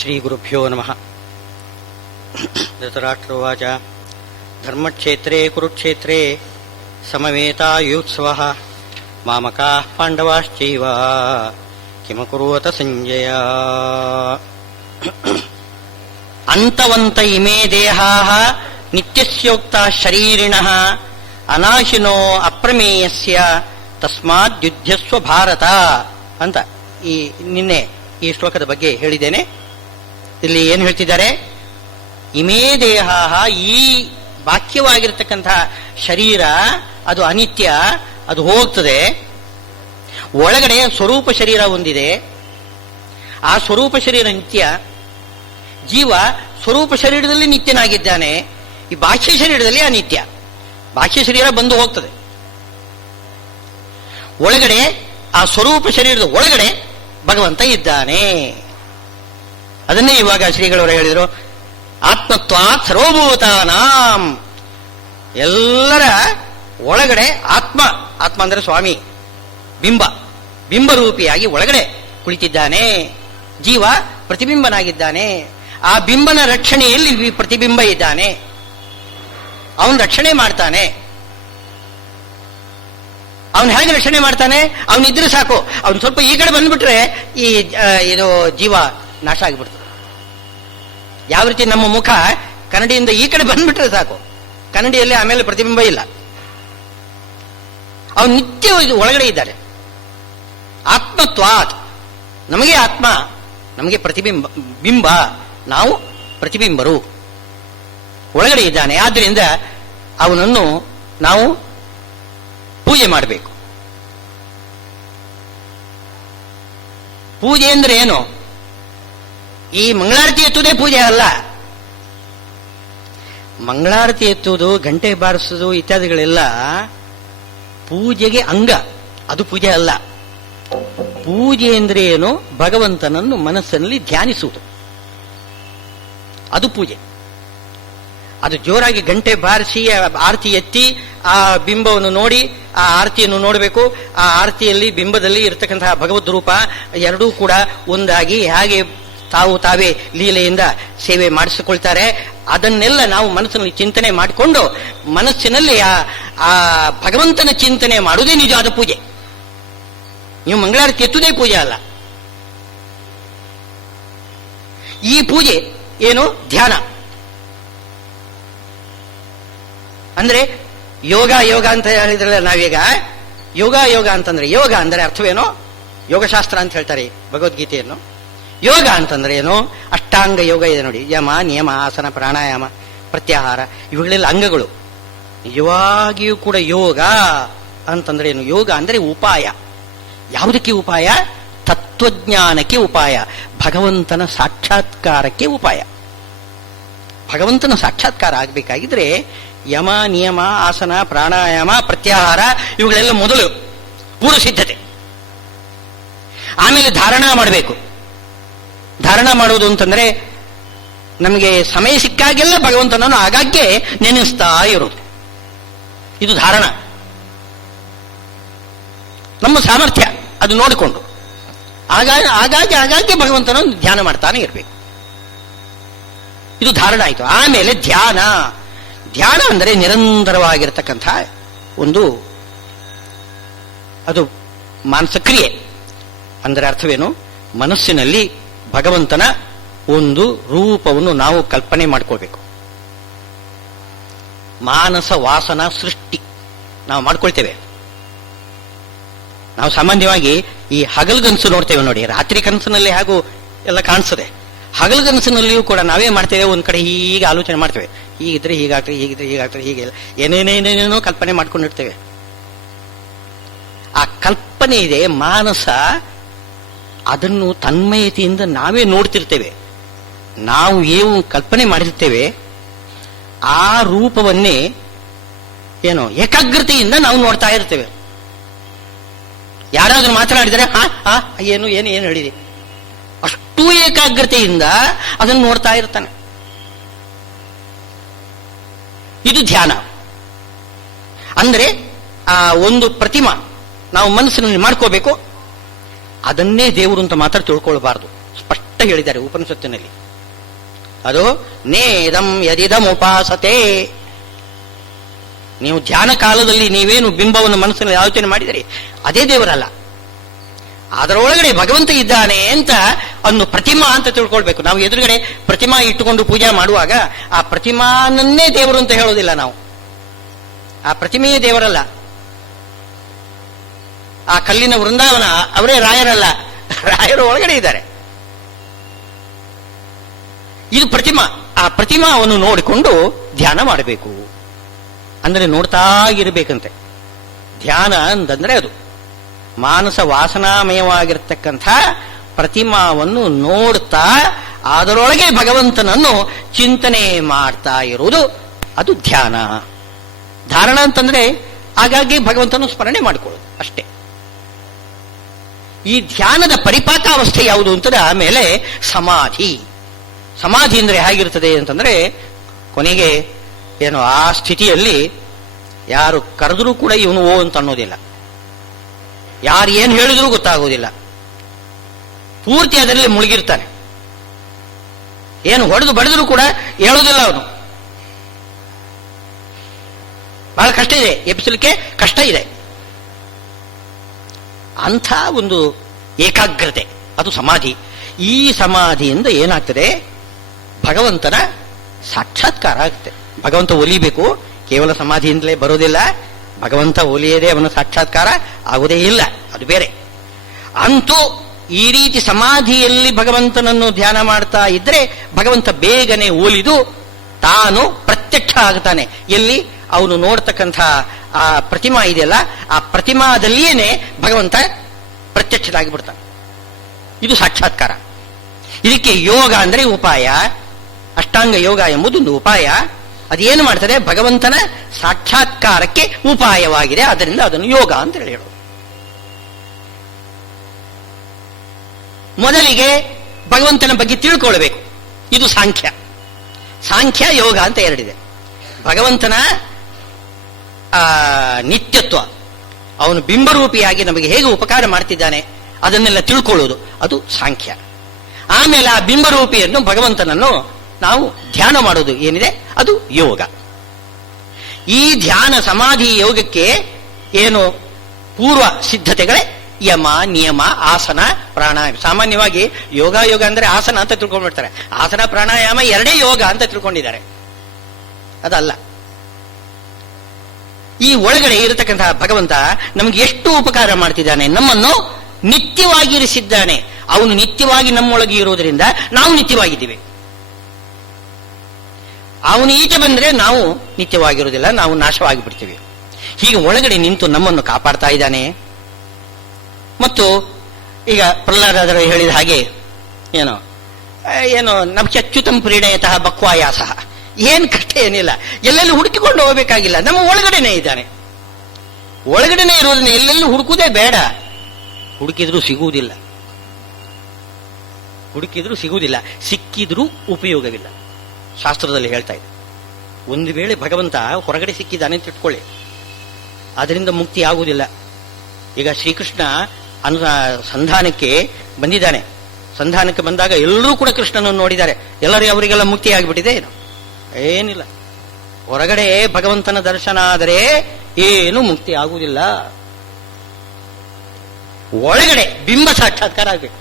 ಶ್ರೀಗುರುಭ್ಯೋ ನಮಃ. ಧೃತರಾಷ್ಟ್ರೋವಾಚ ಧರ್ಮಕ್ಷೇತ್ರೇ ಕುರುಕ್ಷೇತ್ರೇ ಸಮವೇತಾಯುತ್ಸವಃ ಮಾಮಕಾಃ ಪಾಂಡವಾಶ್ಚೈವ ಕಿಮಕುರ್ವತ ಸಂಜಯ. ಅಂತವಂತ ಇಮೇ ದೇಹಾಃ ನಿತ್ಯಸ್ಯೋಕ್ತಾಃ ಶರೀರಿಣಃ ಅನಾಶಿನೋ ಅಪ್ರಮೇಯಸ್ಯ ತಸ್ಮಾದ್ಯುಧ್ಯಸ್ವ ಭಾರತ ಅಂತ ನಿನ್ನೆ ಈ ಶ್ಲೋಕದ ಬಗ್ಗೆ ಹೇಳಿದ್ದೇನೆ. ಇಲ್ಲಿ ಏನು ಹೇಳ್ತಿದ್ದಾರೆ? ಇಮೇ ದೇಹ, ಈ ಬಾಕ್ಯವಾಗಿರ್ತಕ್ಕಂತಹ ಶರೀರ ಅದು ಅನಿತ್ಯ, ಅದು ಹೋಗ್ತದೆ. ಒಳಗಡೆ ಸ್ವರೂಪ ಶರೀರ ಹೊಂದಿದೆ, ಆ ಸ್ವರೂಪ ಶರೀರ ನಿತ್ಯ. ಜೀವ ಸ್ವರೂಪ ಶರೀರದಲ್ಲಿ ನಿತ್ಯನಾಗಿದ್ದಾನೆ, ಈ ಬಾಹ್ಯ ಶರೀರದಲ್ಲಿ ಅನಿತ್ಯ. ಬಾಹ್ಯ ಶರೀರ ಬಂದು ಹೋಗ್ತದೆ. ಒಳಗಡೆ ಆ ಸ್ವರೂಪ ಶರೀರದ ಒಳಗಡೆ ಭಗವಂತ ಇದ್ದಾನೆ. ಅದನ್ನೇ ಇವಾಗ ಶ್ರೀಗಳವರು ಹೇಳಿದರು, ಆತ್ಮತ್ವಾತ್ ಸರ್ವಭೂತಾನಾಂ. ಎಲ್ಲರ ಒಳಗಡೆ ಆತ್ಮ, ಆತ್ಮ ಅಂದರೆ ಸ್ವಾಮಿ, ಬಿಂಬರೂಪಿಯಾಗಿ ಒಳಗಡೆ ಕುಳಿತಿದ್ದಾನೆ. ಜೀವ ಪ್ರತಿಬಿಂಬನಾಗಿದ್ದಾನೆ. ಆ ಬಿಂಬನ ರಕ್ಷಣೆಯಲ್ಲಿ ಪ್ರತಿಬಿಂಬ ಇದ್ದಾನೆ, ಅವನು ರಕ್ಷಣೆ ಮಾಡ್ತಾನೆ. ಅವನು ಹೇಗೆ ರಕ್ಷಣೆ ಮಾಡ್ತಾನೆ? ಅವನಿದ್ರೆ ಸಾಕು, ಅವನು ಸ್ವಲ್ಪ ಈ ಕಡೆ ಬಂದ್ಬಿಟ್ರೆ ಇದು ಜೀವ ನಾಶ ಆಗಿಬಿಡ್ತದೆ. ಯಾವ ರೀತಿ ನಮ್ಮ ಮುಖ ಕನ್ನಡಿಯಿಂದ ಈ ಕಡೆ ಬಂದ್ಬಿಟ್ರೆ ಸಾಕು, ಕನ್ನಡಿಯಲ್ಲಿ ಆಮೇಲೆ ಪ್ರತಿಬಿಂಬ ಇಲ್ಲ. ಅವನು ನಿತ್ಯ ಒಳಗಡೆ ಇದ್ದಾರೆ. ಆತ್ಮತ್ವಾತ್, ನಮಗೆ ಆತ್ಮ, ನಮಗೆ ಬಿಂಬ, ನಾವು ಪ್ರತಿಬಿಂಬರು. ಒಳಗಡೆ ಇದ್ದಾನೆ. ಆದ್ದರಿಂದ ಅವನನ್ನು ನಾವು ಪೂಜೆ ಮಾಡಬೇಕು. ಪೂಜೆ ಅಂದ್ರೆ ಏನು? ಈ ಮಂಗಳಾರತಿ ಎತ್ತುವುದೇ ಪೂಜೆ ಅಲ್ಲ. ಮಂಗಳಾರತಿ ಎತ್ತುವುದು, ಗಂಟೆ ಬಾರಿಸುವುದು ಇತ್ಯಾದಿಗಳೆಲ್ಲ ಪೂಜೆಗೆ ಅಂಗ, ಅದು ಪೂಜೆ ಅಲ್ಲ. ಪೂಜೆ ಅಂದ್ರೆ ಏನು? ಭಗವಂತನನ್ನು ಮನಸ್ಸಿನಲ್ಲಿ ಧ್ಯಾನಿಸುವುದು, ಅದು ಪೂಜೆ. ಅದು ಜೋರಾಗಿ ಗಂಟೆ ಬಾರಿಸಿ ಆರತಿ ಎತ್ತಿ ಆ ಬಿಂಬವನ್ನು ನೋಡಿ ಆ ಆರತಿಯನ್ನು ನೋಡಬೇಕು. ಆ ಆರತಿಯಲ್ಲಿ ಬಿಂಬದಲ್ಲಿ ಇರತಕ್ಕಂತಹ ಭಗವದ್ ರೂಪ ಎರಡೂ ಕೂಡ ಒಂದಾಗಿ ಹೇಗೆ ತಾವೇ ಲೀಲೆಯಿಂದ ಸೇವೆ ಮಾಡಿಸಿಕೊಳ್ತಾರೆ, ಅದನ್ನೆಲ್ಲ ನಾವು ಮನಸ್ಸಿನಲ್ಲಿ ಚಿಂತನೆ ಮಾಡಿಕೊಂಡು ಮನಸ್ಸಿನಲ್ಲಿ ಆ ಭಗವಂತನ ಚಿಂತನೆ ಮಾಡುವುದೇ ನಿಜವಾದ ಪೂಜೆ. ನೀವು ಮಂಗಳಾರತಿ ಎತ್ತುವುದೇ ಪೂಜೆ ಅಲ್ಲ. ಈ ಪೂಜೆ ಏನು? ಧ್ಯಾನ. ಅಂದ್ರೆ ಯೋಗ ಅಂತ ಹೇಳಿದ್ರಲ್ಲ ನಾವೀಗ. ಯೋಗ ಅಂತಂದ್ರೆ, ಯೋಗ ಅಂದ್ರೆ ಅರ್ಥವೇನೋ? ಯೋಗಶಾಸ್ತ್ರ ಅಂತ ಹೇಳ್ತಾರೆ ಭಗವದ್ಗೀತೆಯನ್ನು. ಯೋಗ ಅಂತಂದ್ರೆ ಏನು? ಅಷ್ಟಾಂಗ ಯೋಗ ಇದೆ ನೋಡಿ, ಯಮ, ನಿಯಮ, ಆಸನ, ಪ್ರಾಣಾಯಾಮ, ಪ್ರತ್ಯಾಹಾರ, ಇವುಗಳೆಲ್ಲ ಅಂಗಗಳು. ನಿಜವಾಗಿಯೂ ಕೂಡ ಯೋಗ ಅಂತಂದ್ರೆ ಏನು? ಯೋಗ ಅಂದ್ರೆ ಉಪಾಯ. ಯಾವುದಕ್ಕೆ ಉಪಾಯ? ತತ್ವಜ್ಞಾನಕ್ಕೆ ಉಪಾಯ, ಭಗವಂತನ ಸಾಕ್ಷಾತ್ಕಾರಕ್ಕೆ ಉಪಾಯ. ಭಗವಂತನ ಸಾಕ್ಷಾತ್ಕಾರ ಆಗಬೇಕಾಗಿದ್ರೆ ಯಮ, ನಿಯಮ, ಆಸನ, ಪ್ರಾಣಾಯಾಮ, ಪ್ರತ್ಯಾಹಾರ ಇವುಗಳೆಲ್ಲ ಮೊದಲು ಪೂರ್ವ ಸಿದ್ಧತೆ. ಆಮೇಲೆ ಧಾರಣ ಮಾಡಬೇಕು. ಧಾರಣ ಮಾಡುವುದು ಅಂತಂದ್ರೆ ನಮಗೆ ಸಮಯ ಸಿಕ್ಕಾಗೆಲ್ಲ ಭಗವಂತನನ್ನು ಆಗಾಗ್ಗೆ ನೆನೆಸ್ತಾ ಇರೋದು, ಇದು ಧಾರಣ. ನಮ್ಮ ಸಾಮರ್ಥ್ಯ ಅದು ನೋಡಿಕೊಂಡು ಆಗಾಗ್ಗೆ ಭಗವಂತನನ್ನು ಧ್ಯಾನ ಮಾಡ್ತಾನೆ ಇರಬೇಕು. ಇದು ಧಾರಣ ಆಯಿತು. ಆಮೇಲೆ ಧ್ಯಾನ. ಧ್ಯಾನ ಅಂದರೆ ನಿರಂತರವಾಗಿರತಕ್ಕಂಥ ಒಂದು ಅದು ಮಾನಸ ಕ್ರಿಯೆ. ಅಂದರೆ ಅರ್ಥವೇನು? ಮನಸ್ಸಿನಲ್ಲಿ ಭಗವಂತನ ಒಂದು ರೂಪವನ್ನು ನಾವು ಕಲ್ಪನೆ ಮಾಡ್ಕೊಳ್ಬೇಕು. ಮಾನಸ ವಾಸನ ಸೃಷ್ಟಿ ನಾವು ಮಾಡ್ಕೊಳ್ತೇವೆ. ನಾವು ಸಾಮಾನ್ಯವಾಗಿ ಈ ಹಗಲ್ಗನಸು ನೋಡ್ತೇವೆ ನೋಡಿ, ರಾತ್ರಿ ಕನಸಿನಲ್ಲಿ ಹಾಗೂ ಎಲ್ಲ ಕಾಣಿಸ್ತದೆ. ಹಗಲ್ಗನಸಿನಲ್ಲಿಯೂ ಕೂಡ ನಾವೇ ಮಾಡ್ತೇವೆ, ಒಂದ್ ಕಡೆ ಹೀಗೆ ಆಲೋಚನೆ ಮಾಡ್ತೇವೆ, ಹೀಗಿದ್ರೆ ಹೀಗಾಗ್ತದೆ, ಹೀಗಿದ್ರೆ ಹೀಗಾಗ್ತದೆ, ಹೀಗೆ ಏನೇನೇನೇನೋ ಕಲ್ಪನೆ ಮಾಡ್ಕೊಂಡಿರ್ತೇವೆ. ಆ ಕಲ್ಪನೆ ಇದೆ ಮಾನಸ, ಅದನ್ನು ತನ್ಮಯತೆಯಿಂದ ನಾವೇ ನೋಡ್ತಿರ್ತೇವೆ. ನಾವು ಏನು ಕಲ್ಪನೆ ಮಾಡಿರ್ತೇವೆ ಆ ರೂಪವನ್ನೇ ಏನೋ ಏಕಾಗ್ರತೆಯಿಂದ ನಾವು ನೋಡ್ತಾ ಇರ್ತೇವೆ. ಯಾರಾದ್ರೂ ಮಾತನಾಡಿದರೆ ಏನು ಹೇಳಿದೆ, ಅಷ್ಟು ಏಕಾಗ್ರತೆಯಿಂದ ಅದನ್ನು ನೋಡ್ತಾ ಇರ್ತಾನೆ. ಇದು ಧ್ಯಾನ. ಅಂದ್ರೆ ಆ ಒಂದು ಪ್ರತಿಮಾ ನಾವು ಮನಸ್ಸಿನಲ್ಲಿ ಮಾಡ್ಕೋಬೇಕು. ಅದನ್ನೇ ದೇವರು ಅಂತ ಮಾತ್ರ ತಿಳ್ಕೊಳ್ಬಾರ್ದು. ಸ್ಪಷ್ಟ ಸ್ಪಷ್ಟ ಹೇಳಿದ್ದಾರೆ ಉಪನಿಷತ್ತಿನಲ್ಲಿ. ಅದು ನೇದಂ ಯದಿದಮುಪಾಸತೆ. ನೀವು ಧ್ಯಾನ ಕಾಲದಲ್ಲಿ ನೀವೇನು ಬಿಂಬವನ್ನು ಮನಸ್ಸಿನಲ್ಲಿ ಆಲೋಚನೆ ಮಾಡಿದರೆ ಅದೇ ದೇವರಲ್ಲ, ಅದರೊಳಗಡೆ ಭಗವಂತ ಇದ್ದಾನೆ ಅಂತ ಅನ್ನು ಪ್ರತಿಮಾ ಅಂತ ತಿಳ್ಕೊಳ್ಬೇಕು. ನಾವು ಎದುರುಗಡೆ ಪ್ರತಿಮಾ ಇಟ್ಟುಕೊಂಡು ಪೂಜೆ ಮಾಡುವಾಗ ಆ ಪ್ರತಿಮಾನನ್ನೇ ದೇವರು ಅಂತ ಹೇಳೋದಿಲ್ಲ ನಾವು. ಆ ಪ್ರತಿಮೆಯೇ ದೇವರಲ್ಲ. ಆ ಕಲ್ಲಿನ ವೃಂದಾವನ ಅವರೇ ರಾಯರಲ್ಲ, ರಾಯರು ಒಳಗಡೆ ಇದ್ದಾರೆ. ಇದು ಪ್ರತಿಮಾ. ಆ ಪ್ರತಿಮಾವನ್ನು ನೋಡಿಕೊಂಡು ಧ್ಯಾನ ಮಾಡಬೇಕು. ಅಂದರೆ ನೋಡ್ತಾ ಇರಬೇಕಂತೆ. ಧ್ಯಾನ ಅಂತಂದ್ರೆ ಅದು ಮಾನಸ ವಾಸನಾಮಯವಾಗಿರ್ತಕ್ಕಂಥ ಪ್ರತಿಮಾವನ್ನು ನೋಡ್ತಾ ಅದರೊಳಗೆ ಭಗವಂತನನ್ನು ಚಿಂತನೆ ಮಾಡ್ತಾ ಇರುವುದು ಅದು ಧ್ಯಾನ. ಧಾರಣ ಅಂತಂದ್ರೆ ಹಾಗಾಗಿ ಭಗವಂತನ ಸ್ಮರಣೆ ಮಾಡಿಕೊಳ್ಳೋದು ಅಷ್ಟೇ. ಈ ಧ್ಯಾನದ ಪರಿಪಾಕಾವಸ್ಥೆ ಯಾವುದು ಅಂತಂದ್ರೆ ಆಮೇಲೆ ಸಮಾಧಿ. ಸಮಾಧಿ ಅಂದ್ರೆ ಹೇಗಿರ್ತದೆ ಅಂತಂದ್ರೆ ಕೊನೆಗೆ ಏನು ಆ ಸ್ಥಿತಿಯಲ್ಲಿ ಯಾರು ಕರೆದರೂ ಕೂಡ ಇವನು ಓ ಅಂತ ಅನ್ನೋದಿಲ್ಲ, ಯಾರು ಏನು ಹೇಳಿದ್ರೂ ಗೊತ್ತಾಗೋದಿಲ್ಲ, ಪೂರ್ತಿ ಅದರಲ್ಲಿ ಮುಳುಗಿರ್ತಾನೆ. ಏನು ಹೊಡೆದು ಬಡಿದ್ರೂ ಕೂಡ ಹೇಳೋದಿಲ್ಲ ಅವನು. ಬಹಳ ಕಷ್ಟ ಇದೆ, ಎಬ್ಬಿಸಲಿಕ್ಕೆ ಕಷ್ಟ ಇದೆ. ಅಂಥ ಒಂದು ಏಕಾಗ್ರತೆ ಅದು ಸಮಾಧಿ. ಈ ಸಮಾಧಿಯಿಂದ ಏನಾಗ್ತದೆ, ಭಗವಂತನ ಸಾಕ್ಷಾತ್ಕಾರ ಆಗುತ್ತೆ. ಭಗವಂತ ಒಲಿಬೇಕು, ಕೇವಲ ಸಮಾಧಿಯಿಂದಲೇ ಬರೋದಿಲ್ಲ. ಭಗವಂತ ಒಲಿಯದೆ ಅವನ ಸಾಕ್ಷಾತ್ಕಾರ ಆಗುವುದೇ ಇಲ್ಲ, ಅದು ಬೇರೆ. ಅಂತೂ ಈ ರೀತಿ ಸಮಾಧಿಯಲ್ಲಿ ಭಗವಂತನನ್ನು ಧ್ಯಾನ ಮಾಡ್ತಾ ಇದ್ರೆ ಭಗವಂತ ಬೇಗನೆ ಒಲಿದು ತಾನು ಪ್ರತ್ಯಕ್ಷ ಆಗ್ತಾನೆ. ಎಲ್ಲಿ ಅವನು ನೋಡ್ತಕ್ಕಂಥ ಆ ಪ್ರತಿಮಾ ಇದೆಯಲ್ಲ, ಆ ಪ್ರತಿಮಾದಲ್ಲಿಯೇನೆ ಭಗವಂತ ಪ್ರತ್ಯಕ್ಷನಾಗಿ ಬಿಡ್ತಾನೆ. ಇದು ಸಾಕ್ಷಾತ್ಕಾರ. ಇದಕ್ಕೆ ಯೋಗ ಅಂದ್ರೆ ಉಪಾಯ. ಅಷ್ಟಾಂಗ ಯೋಗ ಎಂಬುದೊಂದು ಉಪಾಯ. ಅದೇನು ಮಾಡ್ತದೆ, ಭಗವಂತನ ಸಾಕ್ಷಾತ್ಕಾರಕ್ಕೆ ಉಪಾಯವಾಗಿದೆ. ಅದರಿಂದ ಅದನ್ನು ಯೋಗ ಅಂತ ಹೇಳೋದು. ಮೊದಲಿಗೆ ಭಗವಂತನ ಬಗ್ಗೆ ತಿಳ್ಕೊಳ್ಬೇಕು. ಇದು ಸಾಂಖ್ಯ. ಸಾಂಖ್ಯ ಯೋಗ ಅಂತ ಎರಡಿದೆ. ಭಗವಂತನ ನಿತ್ಯತ್ವ, ಅವನು ಬಿಂಬರೂಪಿಯಾಗಿ ನಮಗೆ ಹೇಗೆ ಉಪಕಾರ ಮಾಡ್ತಿದ್ದಾನೆ ಅದನ್ನೆಲ್ಲ ತಿಳ್ಕೊಳ್ಳೋದು ಅದು ಸಾಂಖ್ಯ. ಆಮೇಲೆ ಆ ಬಿಂಬರೂಪಿಯನ್ನು ಭಗವಂತನನ್ನು ನಾವು ಧ್ಯಾನ ಮಾಡೋದು ಏನಿದೆ ಅದು ಯೋಗ. ಈ ಧ್ಯಾನ ಸಮಾಧಿ ಯೋಗಕ್ಕೆ ಏನು ಪೂರ್ವ ಸಿದ್ಧತೆಗಳೇ ಯಮ, ನಿಯಮ, ಆಸನ, ಪ್ರಾಣಾಯಾಮ. ಸಾಮಾನ್ಯವಾಗಿ ಯೋಗ ಅಂದ್ರೆ ಆಸನ ಅಂತ ತಿಳ್ಕೊಂಡ್ಬಿಡ್ತಾರೆ. ಆಸನ ಪ್ರಾಣಾಯಾಮ ಎರಡೇ ಯೋಗ ಅಂತ ತಿಳ್ಕೊಂಡಿದ್ದಾರೆ. ಅದಲ್ಲ. ಈ ಒಳಗಡೆ ಇರತಕ್ಕಂತಹ ಭಗವಂತ ನಮಗೆ ಎಷ್ಟು ಉಪಕಾರ ಮಾಡ್ತಿದ್ದಾನೆ, ನಮ್ಮನ್ನು ನಿತ್ಯವಾಗಿರಿಸಿದ್ದಾನೆ. ಅವನು ನಿತ್ಯವಾಗಿ ನಮ್ಮೊಳಗೆ ಇರೋದ್ರಿಂದ ನಾವು ನಿತ್ಯವಾಗಿದ್ದೀವಿ. ಅವನು ಈಚೆ ಬಂದ್ರೆ ನಾವು ನಿತ್ಯವಾಗಿರುವುದಿಲ್ಲ, ನಾವು ನಾಶವಾಗಿ ಬಿಡ್ತೀವಿ. ಹೀಗೆ ಒಳಗಡೆ ನಿಂತು ನಮ್ಮನ್ನು ಕಾಪಾಡ್ತಾ ಇದ್ದಾನೆ. ಮತ್ತು ಈಗ ಪ್ರಹ್ಲಾದರು ಹೇಳಿದ ಹಾಗೆ ಏನು ನಮ್ಚ್ಯುತಂ ಪ್ರೀಣಯತಃ ಬಕ್ವಾಯಾಸ, ಏನ್ ಕಷ್ಟ ಏನಿಲ್ಲ, ಎಲ್ಲೆಲ್ಲೂ ಹುಡುಕಿಕೊಂಡು ಹೋಗಬೇಕಾಗಿಲ್ಲ, ನಮ್ಮ ಒಳಗಡೆನೆ ಇದ್ದಾನೆ. ಒಳಗಡೆನೆ ಇರೋದನ್ನ ಎಲ್ಲೆಲ್ಲೂ ಹುಡುಕುವುದೇ ಬೇಡ. ಹುಡುಕಿದ್ರೂ ಸಿಗುವುದಿಲ್ಲ, ಸಿಕ್ಕಿದ್ರೂ ಉಪಯೋಗವಿಲ್ಲ. ಶಾಸ್ತ್ರದಲ್ಲಿ ಹೇಳ್ತಾ ಇದೆ. ಒಂದು ವೇಳೆ ಭಗವಂತ ಹೊರಗಡೆ ಸಿಕ್ಕಿದ್ದಾನೆ ಅಂತ ಇಟ್ಕೊಳ್ಳಿ, ಅದರಿಂದ ಮುಕ್ತಿ ಆಗುವುದಿಲ್ಲ. ಈಗ ಶ್ರೀಕೃಷ್ಣ ಸಂಧಾನಕ್ಕೆ ಬಂದಿದ್ದಾನೆ. ಸಂಧಾನಕ್ಕೆ ಬಂದಾಗ ಎಲ್ಲರೂ ಕೂಡ ಕೃಷ್ಣನನ್ನು ನೋಡಿದ್ದಾರೆ. ಎಲ್ಲರಿಗೂ ಅವರಿಗೆಲ್ಲ ಮುಕ್ತಿ ಆಗಿಬಿಟ್ಟಿದೆ ಏನು? ಏನಿಲ್ಲ. ಹೊರಗಡೆ ಭಗವಂತನ ದರ್ಶನ ಆದರೆ ಏನು ಮುಕ್ತಿ ಆಗುವುದಿಲ್ಲ. ಒಳಗಡೆ ಬಿಂಬ ಸಾಕ್ಷಾತ್ಕಾರ ಆಗಬೇಕು.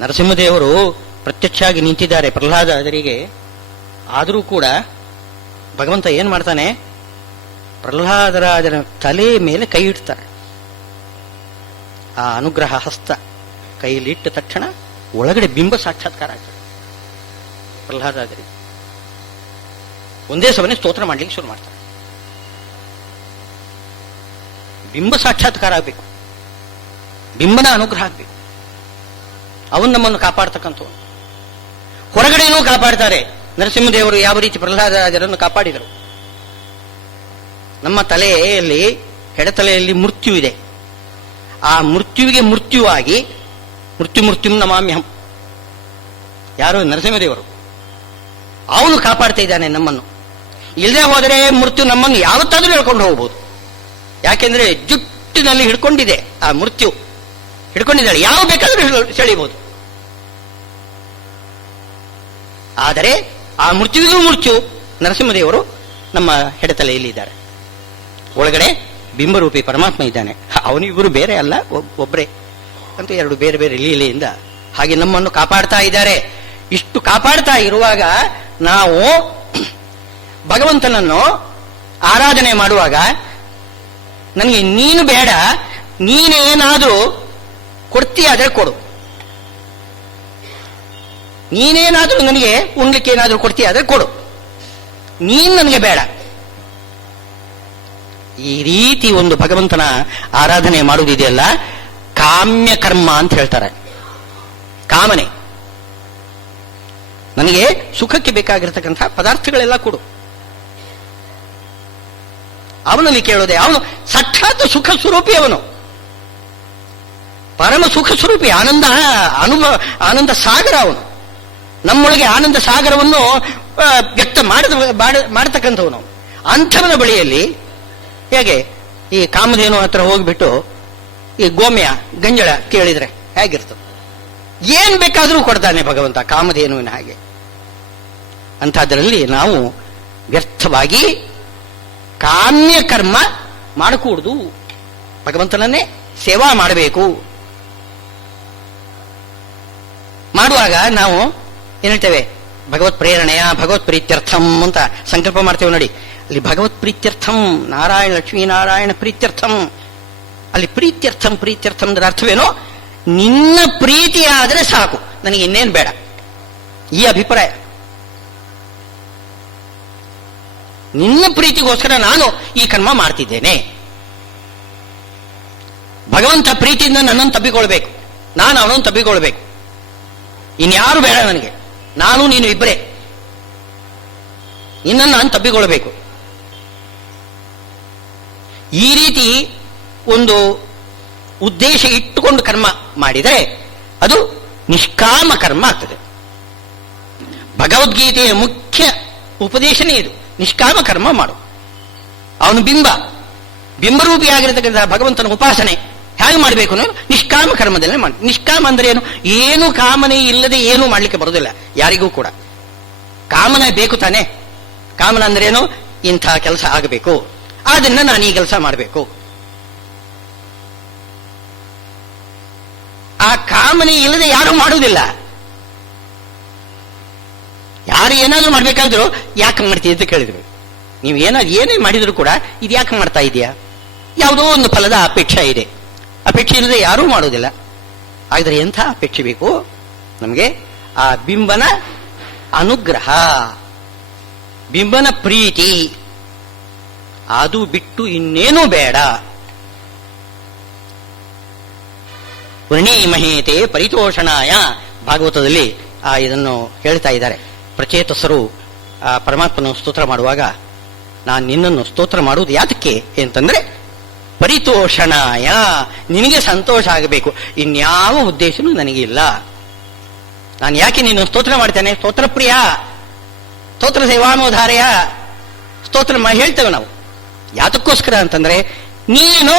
ನರಸಿಂಹದೇವರು ಪ್ರತ್ಯಕ್ಷ ಆಗಿ ನಿಂತಿದ್ದಾರೆ ಪ್ರಹ್ಲಾದರಿಗೆ. ಆದರೂ ಕೂಡ ಭಗವಂತ ಏನ್ ಮಾಡ್ತಾನೆ, ಪ್ರಹ್ಲಾದರಾಜನ ತಲೆ ಮೇಲೆ ಕೈ ಇಡ್ತಾರೆ. ಆ ಅನುಗ್ರಹ ಹಸ್ತ ಕೈಲಿಟ್ಟ ತಕ್ಷಣ ಒಳಗಡೆ ಬಿಂಬ ಸಾಕ್ಷಾತ್ಕಾರ ಆಗ್ತದೆ. ಪ್ರಹ್ಲಾದರಿಗೆ ಒಂದೇ ಸಮನೆ ಸ್ತೋತ್ರ ಮಾಡ್ಲಿಕ್ಕೆ ಶುರು ಮಾಡ್ತಾರೆ. ಬಿಂಬ ಸಾಕ್ಷಾತ್ಕಾರ ಆಗಬೇಕು, ಬಿಂಬನ ಅನುಗ್ರಹ ಆಗಬೇಕು. ಅವನು ನಮ್ಮನ್ನು ಕಾಪಾಡ್ತಕ್ಕಂಥ. ಹೊರಗಡೆನೂ ಕಾಪಾಡ್ತಾರೆ. ನರಸಿಂಹದೇವರು ಯಾವ ರೀತಿ ಪ್ರಹ್ಲಾದರಾಜರನ್ನು ಕಾಪಾಡಿದರು. ನಮ್ಮ ತಲೆಯಲ್ಲಿ ಎಡತಲೆಯಲ್ಲಿ ಮೃತ್ಯು ಇದೆ. ಆ ಮೃತ್ಯುವಿಗೆ ಮೃತ್ಯುವಾಗಿ ಮೃತ್ಯುಂ ನಮಾಮ್ಯಹಂ, ಯಾರು? ನರಸಿಂಹದೇವರು. ಅವನು ಕಾಪಾಡ್ತಾ ಇದ್ದಾನೆ ನಮ್ಮನ್ನು. ಇಲ್ಲದೆ ಹೋದರೆ ಮೃತ್ಯು ನಮ್ಮನ್ನು ಯಾವತ್ತಾದ್ರೂ ಹೇಳ್ಕೊಂಡು ಹೋಗ್ಬೋದು. ಯಾಕೆಂದ್ರೆ ಜುಟ್ಟಿನಲ್ಲಿ ಹಿಡ್ಕೊಂಡಿದೆ ಆ ಮೃತ್ಯು. ಹಿಡ್ಕೊಂಡಿದ್ದಾಳೆ, ಯಾವ ಬೇಕಾದ್ರೂ ಸೆಳೆಯಬಹುದು. ಆದರೆ ಆ ಮೃತ್ಯುವಿಗೂ ಮೃತ್ಯು ನರಸಿಂಹದೇವರು ನಮ್ಮ ಹೆಡತಲೆಯಲ್ಲಿ ಇದ್ದಾರೆ. ಒಳಗಡೆ ಬಿಂಬರೂಪಿ ಪರಮಾತ್ಮ ಇದ್ದಾನೆ. ಅವನಿಬ್ಬರು ಬೇರೆ ಅಲ್ಲ, ಒಬ್ಬರೇ ಅಂತೂ ಎರಡು ಬೇರೆ ಬೇರೆ ಲೀಲೆಯಿಂದ ಹಾಗೆ ನಮ್ಮನ್ನು ಕಾಪಾಡ್ತಾ ಇದ್ದಾರೆ. ಇಷ್ಟು ಕಾಪಾಡ್ತಾ ಇರುವಾಗ ನಾವು ಭಗವಂತನನ್ನು ಆರಾಧನೆ ಮಾಡುವಾಗ ನನಗೆ ನೀನು ಬೇಡ, ನೀನೇನಾದ್ರೂ ಕೊಡ್ತೀಯಾದ್ರೆ ಕೊಡು, ನೀನೇನಾದ್ರೂ ನನಗೆ ಉಣ್ಲಿಕ್ಕೆ ಏನಾದ್ರೂ ಕೊಡ್ತೀಯಾದ್ರೆ ಕೊಡು, ನೀನು ನನಗೆ ಬೇಡ. ಈ ರೀತಿ ಒಂದು ಭಗವಂತನ ಆರಾಧನೆ ಮಾಡುವುದಿದೆಯಲ್ಲ, ಕಾಮ್ಯ ಕರ್ಮ ಅಂತ ಹೇಳ್ತಾರೆ. ಕಾಮನೆ, ನನಗೆ ಸುಖಕ್ಕೆ ಬೇಕಾಗಿರ್ತಕ್ಕಂಥ ಪದಾರ್ಥಗಳೆಲ್ಲ ಕೊಡು. ಅವನಲ್ಲಿ ಕೇಳೋದೆ, ಅವನು ಸಾಕ್ಷಾತ್ ಸುಖ ಸ್ವರೂಪಿ, ಅವನು ಪರಮ ಸುಖ ಸ್ವರೂಪಿ, ಆನಂದ ಸಾಗರ. ಅವನು ನಮ್ಮೊಳಗೆ ಆನಂದ ಸಾಗರವನ್ನು ವ್ಯಕ್ತ ಮಾಡತಕ್ಕಂಥವನು. ಅಂಥವನ ಬಳಿಯಲ್ಲಿ ಹೇಗೆ ಈ ಕಾಮಧೇನು ಹತ್ರ ಹೋಗ್ಬಿಟ್ಟು ಈ ಗೋಮ್ಯ ಗಂಜಳ ಕೇಳಿದ್ರೆ ಹೇಗಿರ್ತದೆ? ಏನ್ ಬೇಕಾದರೂ ಕೊಡ್ತಾನೆ ಭಗವಂತ ಕಾಮಧೇನುವಿನ ಹಾಗೆ. ಅಂಥದ್ರಲ್ಲಿ ನಾವು ವ್ಯರ್ಥವಾಗಿ ಕಾಮ್ಯ ಕರ್ಮ ಮಾಡಕೂಡದು, ಭಗವಂತನನ್ನೇ ಸೇವಾ ಮಾಡಬೇಕು. ಮಾಡುವಾಗ ನಾವು ಏನ್ ಹೇಳ್ತೇವೆ, ಭಗವತ್ ಪ್ರೇರಣೆಯ ಭಗವತ್ ಪ್ರೀತ್ಯರ್ಥಂ ಅಂತ ಸಂಕಲ್ಪ ಮಾಡ್ತೇವೆ ನೋಡಿ. ಅಲ್ಲಿ ಭಗವತ್ ಪ್ರೀತ್ಯರ್ಥಂ, ನಾರಾಯಣ ಲಕ್ಷ್ಮೀನಾರಾಯಣ ಪ್ರೀತ್ಯರ್ಥಂ. ಅಲ್ಲಿ ಪ್ರೀತ್ಯರ್ಥಂ ಅಂದ್ರೆ ಅರ್ಥವೇನೋ, ನಿನ್ನ ಪ್ರೀತಿ ಆದರೆ ಸಾಕು, ನನಗೆ ಇನ್ನೇನು ಬೇಡ, ಈ ಅಭಿಪ್ರಾಯ. ನಿನ್ನ ಪ್ರೀತಿಗೋಸ್ಕರ ನಾನು ಈ ಕರ್ಮ ಮಾಡ್ತಿದ್ದೇನೆ. ಭಗವಂತ ಪ್ರೀತಿಯಿಂದ ನನ್ನನ್ನು ತಬ್ಬಿಕೊಳ್ಬೇಕು, ನಾನು ಅವನನ್ನು ತಬ್ಬಿಕೊಳ್ಬೇಕು, ಇನ್ಯಾರು ಬೇಡ ನನಗೆ, ನಾನು ನೀನು ಇಬ್ಬರೇ, ನಿನ್ನನ್ನು ನಾನು ತಬ್ಬಿಕೊಳ್ಬೇಕು. ಈ ರೀತಿ ಒಂದು ಉದ್ದೇಶ ಇಟ್ಟುಕೊಂಡು ಕರ್ಮ ಮಾಡಿದರೆ ಅದು ನಿಷ್ಕಾಮ ಕರ್ಮ ಆಗ್ತದೆ. ಭಗವದ್ಗೀತೆಯ ಮುಖ್ಯ ಉಪದೇಶನೇ ಇದು, ನಿಷ್ಕಾಮ ಕರ್ಮ ಮಾಡು. ಅವನು ಬಿಂಬರೂಪಿಯಾಗಿರತಕ್ಕಂತಹ ಭಗವಂತನ ಉಪಾಸನೆ ಹೇಗೆ ಮಾಡಬೇಕು ಅನ್ನೋದು ನಿಷ್ಕಾಮ ಕರ್ಮದಲ್ಲೇ ಮಾಡಿ. ನಿಷ್ಕಾಮ ಅಂದ್ರೆ ಏನು ಕಾಮನೆ ಇಲ್ಲದೆ ಏನೂ ಮಾಡ್ಲಿಕ್ಕೆ ಬರೋದಿಲ್ಲ ಯಾರಿಗೂ ಕೂಡ. ಕಾಮನೆ ಬೇಕು ತಾನೆ. ಕಾಮನ ಅಂದ್ರೇನು, ಇಂಥ ಕೆಲಸ ಆಗಬೇಕು, ಆದ್ರಿಂದ ನಾನು ಈ ಕೆಲಸ ಮಾಡಬೇಕು. ಆ ಕಾಮನೆ ಇಲ್ಲದೆ ಯಾರೂ ಮಾಡುವುದಿಲ್ಲ. ಯಾರು ಏನಾದ್ರೂ ಮಾಡ್ಬೇಕಾದ್ರೂ ಯಾಕೆ ಮಾಡ್ತೀವಿ ಅಂತ ಕೇಳಿದ್ರು. ನೀವು ಏನೇ ಮಾಡಿದ್ರು ಕೂಡ ಇದು ಯಾಕೆ ಮಾಡ್ತಾ ಇದೆಯಾ, ಯಾವುದೋ ಒಂದು ಫಲದ ಅಪೇಕ್ಷೆ ಇದೆ. ಅಪೇಕ್ಷೆ ಇಲ್ಲದೆ ಯಾರೂ ಮಾಡುವುದಿಲ್ಲ. ಆದರೆ ಎಂಥ ಅಪೇಕ್ಷೆ ಬೇಕು ನಮಗೆ? ಆ ಬಿಂಬನ ಅನುಗ್ರಹ, ಬಿಂಬನ ಪ್ರೀತಿ, ಅದು ಬಿಟ್ಟು ಇನ್ನೇನೂ ಬೇಡ. ವರ್ಣೀಮಹೇತೆ ಪರಿತೋಷಣಾಯ ಭಾಗವತದಲ್ಲಿ ಇದನ್ನು ಹೇಳ್ತಾ ಇದ್ದಾರೆ. ಪ್ರಚೇತಸರು ಆ ಪರಮಾತ್ಮನ ಸ್ತೋತ್ರ ಮಾಡುವಾಗ, ನಾನು ನಿನ್ನನ್ನು ಸ್ತೋತ್ರ ಮಾಡುವುದು ಯಾತಕ್ಕೆ ಅಂತಂದ್ರೆ ಪರಿತೋಷಣಾಯ, ನಿನಗೆ ಸಂತೋಷ ಆಗಬೇಕು, ಇನ್ಯಾವ ಉದ್ದೇಶನೂ ನನಗಿಲ್ಲ. ನಾನು ಯಾಕೆ ನಿನ್ನ ಸ್ತೋತ್ರ ಮಾಡ್ತೇನೆ? ಸ್ತೋತ್ರ ಪ್ರಿಯ, ಸ್ತೋತ್ರ ಸೇವಾನೋಧಾರಯ, ಸ್ತೋತ್ರ ಹೇಳ್ತೇವೆ ನಾವು. ಯಾತಕ್ಕೋಸ್ಕರ ಅಂತಂದ್ರೆ ನೀನು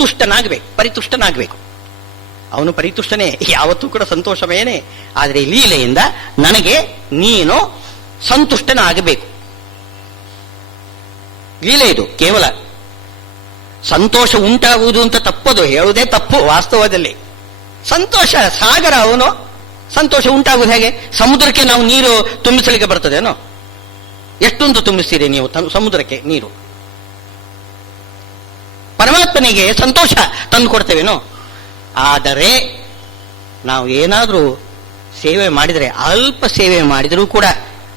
ತುಷ್ಟನಾಗಬೇಕು, ಪರಿತುಷ್ಟನಾಗಬೇಕು. ಅವನು ಪರಿತುಷ್ಟನೇ, ಯಾವತ್ತೂ ಕೂಡ ಸಂತೋಷವೇನೆ. ಆದರೆ ಲೀಲೆಯಿಂದ ನನಗೆ ನೀನು ಸಂತುಷ್ಟನಾಗಬೇಕು. ಲೀಲೆ ಇದು. ಕೇವಲ ಸಂತೋಷ ಉಂಟಾಗುವುದು ಅಂತ ತಪ್ಪದು, ಹೇಳುವುದೇ ತಪ್ಪು. ವಾಸ್ತವದಲ್ಲಿ ಸಂತೋಷ ಸಾಗರ ಅವನು. ಸಂತೋಷ ಉಂಟಾಗುವುದು ಹೇಗೆ? ಸಮುದ್ರಕ್ಕೆ ನಾವು ನೀರು ತುಂಬಿಸಲಿಕ್ಕೆ ಬರ್ತದೇನೋ? ಎಷ್ಟೊಂದು ತುಂಬಿಸ್ತೀರಿ ನೀವು ಸಮುದ್ರಕ್ಕೆ ನೀರು? ಪರಮಾತ್ಮನಿಗೆ ಸಂತೋಷ ತಂದು ಕೊಡ್ತೇವೇನೋ? ಆದರೆ ನಾವು ಏನಾದರೂ ಸೇವೆ ಮಾಡಿದರೆ, ಅಲ್ಪ ಸೇವೆ ಮಾಡಿದರೂ ಕೂಡ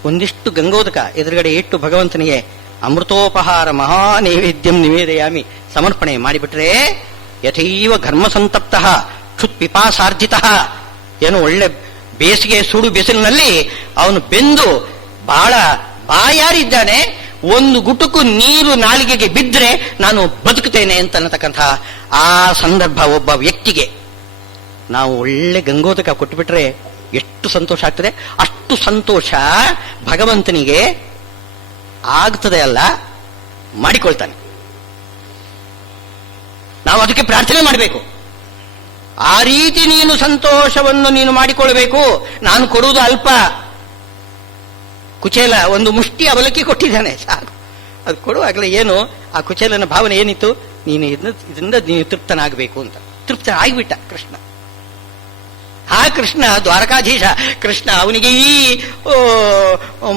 ಒಂದಿಷ್ಟು ಗಂಗೋದಕ ಎದುರುಗಡೆ ಇಟ್ಟು ಭಗವಂತನಿಗೆ ಅಮೃತೋಪಹಾರ ಮಹಾ ನೈವೇದ್ಯಂ ನಿವೇದಯಾಮಿ ಸಮರ್ಪಣೆ ಮಾಡಿಬಿಟ್ರೆ, ಯಥೈವ ಘರ್ಮ ಸಂತಪ್ತ ಕ್ಷುತ್ ಪಿಪಾಸಾರ್ಜಿತ, ಏನು ಒಳ್ಳೆ ಬೇಸಿಗೆ ಸುಡು ಬಿಸಿಲಿನಲ್ಲಿ ಅವನು ಬೆಂದು ಬಹಳ ಬಾಯಾರಿದ್ದಾನೆ, ಒಂದು ಗುಟುಕು ನೀರು ನಾಲಿಗೆಗೆ ಬಿದ್ದರೆ ನಾನು ಬದುಕುತ್ತೇನೆ ಅಂತ ಅನ್ನತಕ್ಕಂತಹ ಆ ಸಂದರ್ಭ ಒಬ್ಬ ವ್ಯಕ್ತಿಗೆ ನಾವು ಒಳ್ಳೆ ಗಂಗೋದಕ ಕೊಟ್ಟುಬಿಟ್ರೆ ಎಷ್ಟು ಸಂತೋಷ ಆಗ್ತದೆ. ಅಷ್ಟು ಸಂತೋಷ ಭಗವಂತನಿಗೆ ಆಗ್ತದೆ ಅಲ್ಲ, ಮಾಡಿಕೊಳ್ತಾನೆ. ನಾವು ಅದಕ್ಕೆ ಪ್ರಾರ್ಥನೆ ಮಾಡಬೇಕು. ಆ ರೀತಿ ನೀನು ಸಂತೋಷವನ್ನು ನೀನು ಮಾಡಿಕೊಳ್ಬೇಕು. ನಾನು ಕೊಡುವುದು ಅಲ್ಪ. ಕುಚೇಲ ಒಂದು ಮುಷ್ಟಿ ಅವಲಕ್ಕಿ ಕೊಟ್ಟಿದ್ದಾನೆ, ಸಾಕು. ಅದು ಕೊಡುವಾಗಲೇ ಏನು ಆ ಕುಚೇಲನ ಭಾವನೆ ಏನಿತ್ತು? ನೀನು ಇದರಿಂದ ನೀನು ತೃಪ್ತನಾಗಬೇಕು ಅಂತ. ತೃಪ್ತ ಆಗಿಬಿಟ್ಟ ಕೃಷ್ಣ. ಆ ಕೃಷ್ಣ ದ್ವಾರಕಾಧೀಶ ಕೃಷ್ಣ, ಅವನಿಗೆ ಈ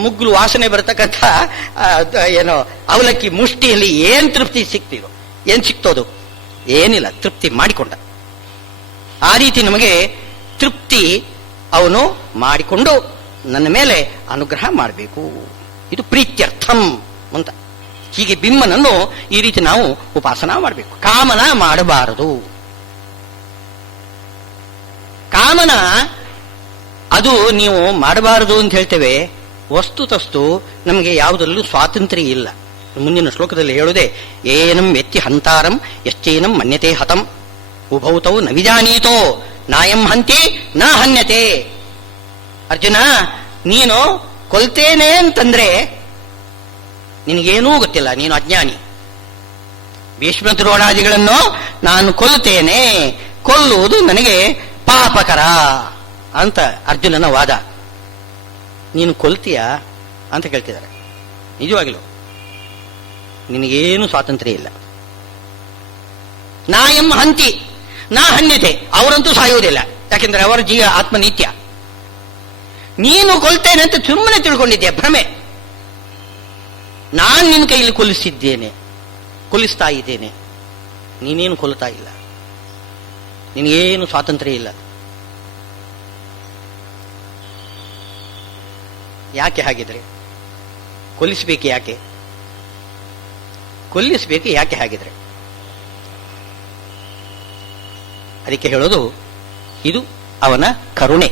ಮುಗ್ಲು ವಾಸನೆ ಬರತಕ್ಕಂಥ ಏನೋ ಅವಲಕ್ಕಿ ಮುಷ್ಟಿಯಲ್ಲಿ ಏನ್ ತೃಪ್ತಿ ಸಿಕ್ತಿರೋ, ಏನ್ ಸಿಕ್ತೋದು? ಏನಿಲ್ಲ, ತೃಪ್ತಿ ಮಾಡಿಕೊಂಡ. ಆ ರೀತಿ ನಮಗೆ ತೃಪ್ತಿ ಅವನು ಮಾಡಿಕೊಂಡು ನನ್ನ ಮೇಲೆ ಅನುಗ್ರಹ ಮಾಡಬೇಕು. ಇದು ಪ್ರೀತ್ಯರ್ಥಂ ಅಂತ. ಹೀಗೆ ಬಿಮ್ಮನನ್ನು ಈ ರೀತಿ ನಾವು ಉಪಾಸನಾ ಮಾಡಬೇಕು. ಕಾಮನ ಮಾಡಬಾರದು. ಕಾಮನ ಅದು ನೀವು ಮಾಡಬಾರದು ಅಂತ ಹೇಳ್ತೇವೆ. ವಸ್ತುತಸ್ತು ನಮಗೆ ಯಾವುದರಲ್ಲೂ ಸ್ವಾತಂತ್ರ್ಯ ಇಲ್ಲ. ಮುಂದಿನ ಶ್ಲೋಕದಲ್ಲಿ ಹೇಳುವುದೇ ಏನಂ ಎತ್ತಿ ಹಂತಾರಂ ಎಷ್ಟೇನಂ ಮನ್ಯತೆ ಹತಂ ಉಭೌತವು ನ ವಿಜಾನೀತೋ ನಾಯಂ ಹಂತಿ ನ ಹನ್ಯತೆ. ಅರ್ಜುನ, ನೀನು ಕೊಲ್ತೇನೆ ಅಂತಂದ್ರೆ ನಿನಗೇನೂ ಗೊತ್ತಿಲ್ಲ, ನೀನು ಅಜ್ಞಾನಿ. ಭೀಷ್ಮ ದ್ರೋಣಾದಿಗಳನ್ನು ನಾನು ಕೊಲ್ತೇನೆ, ಕೊಲ್ಲುವುದು ನನಗೆ ಪಾಪಕರ ಅಂತ ಅರ್ಜುನನ ವಾದ. ನೀನು ಕೊಲ್ತೀಯ ಅಂತ ಕೇಳ್ತಿದ್ದಾರೆ. ನಿಜವಾಗಿಲು ನಿನಗೇನು ಸ್ವಾತಂತ್ರ್ಯ ಇಲ್ಲ. ನಾಯಂ ಹಂತಿ ನಾ ಹನ್ಯತೆ, ಅವರಂತೂ ಸಾಯುವುದಿಲ್ಲ, ಯಾಕೆಂದ್ರೆ ಅವರ ಜೀವ ಆತ್ಮನಿತ್ಯ. ನೀನು ಕೊಲ್ತೇನೆ ಅಂತ ಸುಮ್ಮನೆ ತಿಳ್ಕೊಂಡಿದ್ದೆ, ಭ್ರಮೆ. ನಾನು ನಿನ್ನ ಕೈಯಲ್ಲಿ ಕೊಲ್ಲಿಸ್ತಾ ಇದ್ದೇನೆ, ನೀನೇನು ಕೊಲ್ತಾ ಇಲ್ಲ, ನಿನಗೇನು ಸ್ವಾತಂತ್ರ್ಯ ಇಲ್ಲ. ಯಾಕೆ ಹಾಗಿದ್ರೆ? ಕೊಲ್ಲಿಸಬೇಕು ಯಾಕೆ? ಕೊಲ್ಲಿಸಬೇಕು ಯಾಕೆ ಹಾಗಿದ್ರೆ? ಅದಕ್ಕೆ ಹೇಳೋದು, ಇದು ಅವನ ಕರುಣೆ,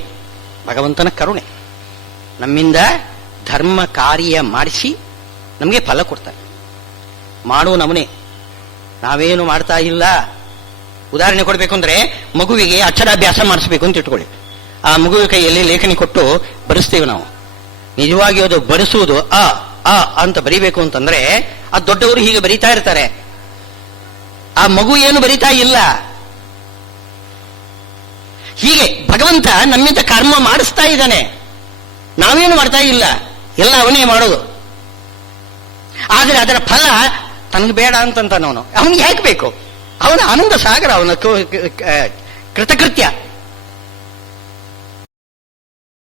ಭಗವಂತನ ಕರುಣೆ. ನಮ್ಮಿಂದ ಧರ್ಮ ಕಾರ್ಯ ಮಾಡಿಸಿ ನಮಗೆ ಫಲ ಕೊಡ್ತಾನೆ. ಮಾಡೋ ನಮನೆ, ನಾವೇನು ಮಾಡ್ತಾ ಇಲ್ಲ. ಉದಾಹರಣೆ ಕೊಡಬೇಕು ಅಂದ್ರೆ, ಮಗುವಿಗೆ ಅಕ್ಷರಾಭ್ಯಾಸ ಮಾಡಿಸ್ಬೇಕು ಅಂತ ಇಟ್ಕೊಳ್ಳಿ. ಆ ಮಗುವಿನ ಕೈಯಲ್ಲಿ ಲೇಖನಿ ಕೊಟ್ಟು ಬರೆಸ್ತೇವೆ ನಾವು. ನಿಜವಾಗಿ ಅದು ಬರೆಸುವುದು ಅ ಅ ಅಂತ ಬರೀಬೇಕು ಅಂತಂದ್ರೆ, ಆ ದೊಡ್ಡವರು ಹೀಗೆ ಬರೀತಾ ಇರ್ತಾರೆ, ಆ ಮಗು ಏನು ಬರೀತಾ ಇಲ್ಲ. ಹೀಗೆ ಭಗವಂತ ನಮ್ಮಿಂದ ಕರ್ಮ ಮಾಡಿಸ್ತಾ ಇದ್ದಾನೆ, ನಾವೇನು ಮಾಡ್ತಾ ಇಲ್ಲ, ಎಲ್ಲ ಅವನೇ ಮಾಡೋದು. ಆದರೆ ಅದರ ಫಲ ತನಗೆ ಬೇಡ ಅಂತಂತಾನವನು. ಅವನಿಗೆ ಯಾಕೆ ಬೇಕು? ಅವನ ಆನಂದ ಸಾಗರ, ಅವನ ಕೃತಕೃತ್ಯ.